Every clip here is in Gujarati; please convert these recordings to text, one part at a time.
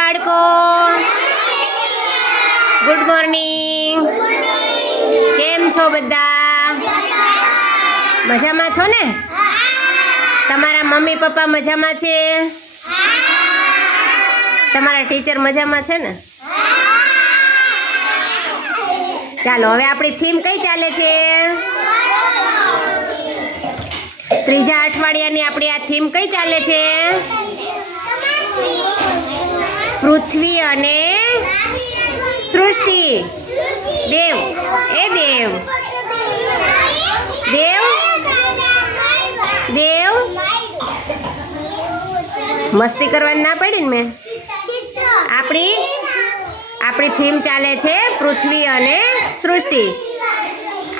બાળકો. ગુડ મોર્નિંગ કેમ છો બધા? મજામાં છો ને? તમારા મમ્મી પપ્પા મજામાં છે? તમારા ટીચર મજામાં છે ને? ચાલો, હવે આપણી થીમ કઈ ચાલે છે? ત્રીજા અઠવાડિયાની આપણી આ થીમ કઈ ચાલે છે? પૃથ્વી અને સૃષ્ટિ. દેવ. એ દેવ. દેવ. દેવ. મસ્તી કરવાની ના પડી ને મેં? આપણી આપણી થીમ ચાલે છે પૃથ્વી અને સૃષ્ટિ.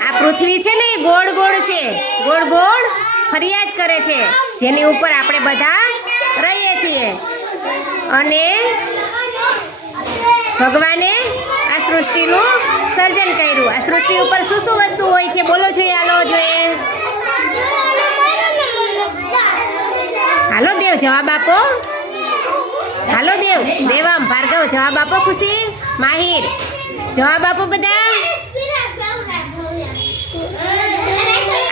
આ પૃથ્વી છે ને એ ગોળ ગોળ છે. ગોળ ગોળ ફરિયાદ કરે છે. જેની ઉપર આપણે બધા રહીએ છીએ. અને ભગવાને આ સૃષ્ટિનું સર્જન કર્યું. આ સૃષ્ટિ ઉપર શું શું વસ્તુ હોય છે? બોલો જોઈએ હાલો જોઈએ. હાલો દેવ, જવાબ આપો. હાલો દેવ, દેવામ, ભાર્ગવ, જવાબ આપો ખુશી. માહિર, જવાબ આપો બધા.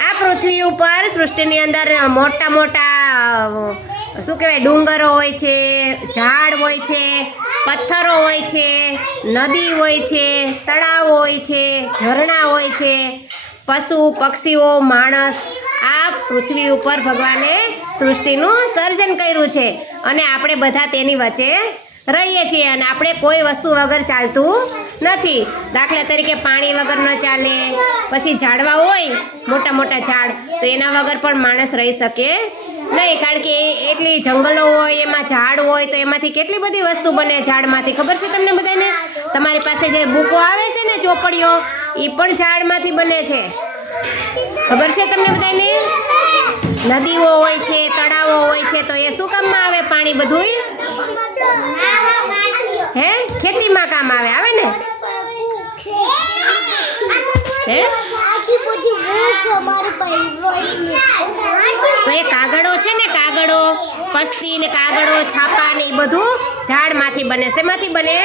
આ પૃથ્વી ઉપર સૃષ્ટિની અંદર મોટા મોટા શું કહેવાય, ડુંગરો હોય છે, ઝાડ હોય છે પથ્થરો હોય છે, નદી હોય છે, તળાવ હોય છે, ઝરણા હોય છે, પશુ, પક્ષીઓ, માણસ, આ પૃથ્વી ઉપર ભગવાને સૃષ્ટિનું સર્જન કર્યું છે. અને આપણે બધા તેની વચ્ચે રહીએ છીએ અને આપણે કોઈ વસ્તુ વગર ચાલતું નથી. દાખલા તરીકે પાણી વગર ન ચાલે, પછી ઝાડવા હોય, મોટા મોટા ઝાડ, તો એના વગર પણ માણસ રહી શકે નહીં, કારણ કે એટલી જંગલો હોય, એમાં ઝાડ હોય, તો એમાંથી કેટલી બધી વસ્તુ બને ઝાડમાંથી? ખબર છે તમને બધાને? તમારી પાસે જે બુકો આવે છે ને ચોપડીઓ, એ પણ ઝાડમાંથી બને છે. ખબર છે તમને બધાને? નદીઓ હોય છે, તળાવો હોય છે, તો એ શું કામમાં આવે? પાણી બધુંય? હે? ખેતીમાં કામ આવે આવે ને? હે? છે ને કાગળો પસ્તી ને કાગળો છાપા ને એ બધું ઝાડમાંથી બને શેમાંથી બને?